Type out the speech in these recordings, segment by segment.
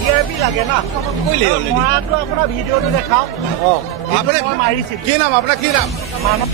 GRP লাগে না কইলে অলৰেডি মৰাটো আপোনাৰ ভিডিঅ'টো দেখাও আপুনি মাৰিছিল কি নাম আপোনাৰ কি নাম মানৱ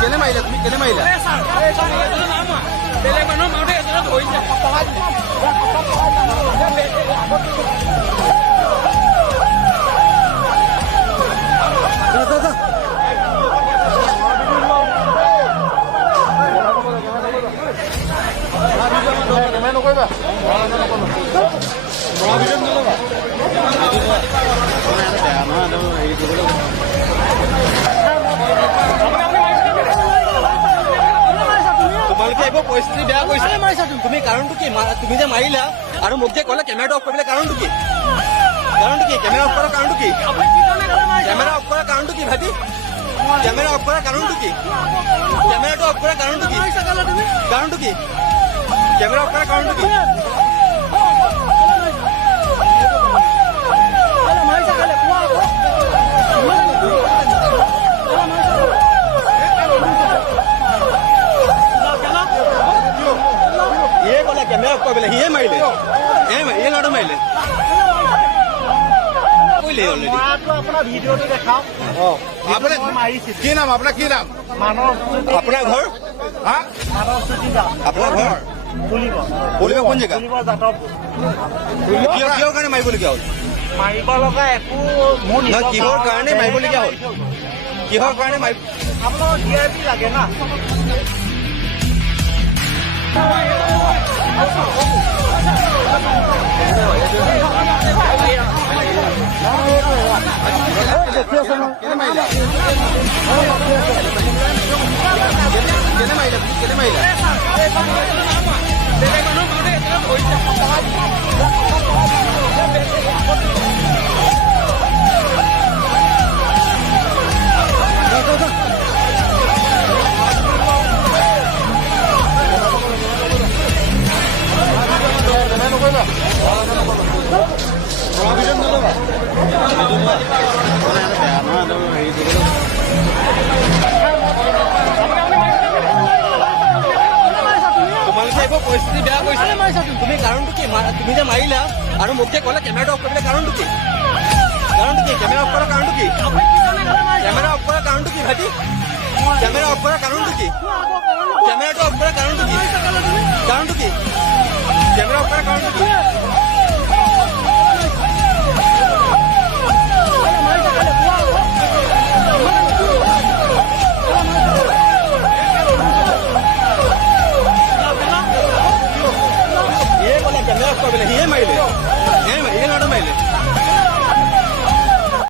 কেলে মাৰিলা তুমি কেলে মাৰিলা বেলেগ মানুহ মাউতে এজনে ধৰিছে নকৰিবা তোমালোকে এইবোৰ পৰিস্থিতি বেয়া কৰিছা তুমি কাৰণটো কি তুমি যে মাৰিলা আৰু মোক যে ক'লে কেমেৰাটো অফ কৰিবলৈ কাৰণটো কি কেমেৰা অফ কৰাৰ কাৰণটো কি কেমেৰা অফ কৰাৰ কাৰণটো কি ভাইটি কেমেৰা অফ কৰাৰ কাৰণটো কি কেমেৰাটো অফ কৰাৰ কাৰণটো কি কেমেৰা অফ কৰাৰ কাৰণটো কি ये बोला कैमरा आपको बोले ये माइले ये लड़ो माइले কইলে অলরেডি মৰাটো আপোনাৰ ভিডিঅ'টো দেখাও আপুনি মাৰিছিল কি নাম আপোনাৰ কি নাম মানৱ আপোনাৰ ঘৰ হা মানৱ চুটিদা আপোনাৰ ঘৰ বুলিব কোন জেগা জাতৰপুৰ কিহৰ কাৰণে মাৰিবলগীয়া হ'ল মাৰিব লগা একো মোৰ নহয় কিহৰ কাৰণে মাৰিবলগীয়া হ'ল কিহৰ কাৰণে মাৰি আপোনাৰ GRP লাগে না কেলে মাৰিলা কেলে মাৰিলা বেলেগ মানুহ মাউতে এজনে ধৰিছে তোমালোকে এইবোৰ পৰিস্থিতি বেয়া কৰিছা তুমি কাৰণটো কি তুমি যে মাৰিলা আৰু মোক যে ক'লে কেমেৰাটো অফ কৰিবলৈ কাৰণটো কি কেমেৰা অফ কৰাৰ কাৰণটো কি কেমেৰা অফ কৰাৰ কাৰণটো কি ভাইটি কেমেৰা অফ কৰাৰ কাৰণটো কি কেমেৰাটো অফ কৰাৰ কাৰণটো কি কেমেৰা অফ কৰাৰ কাৰণটো কি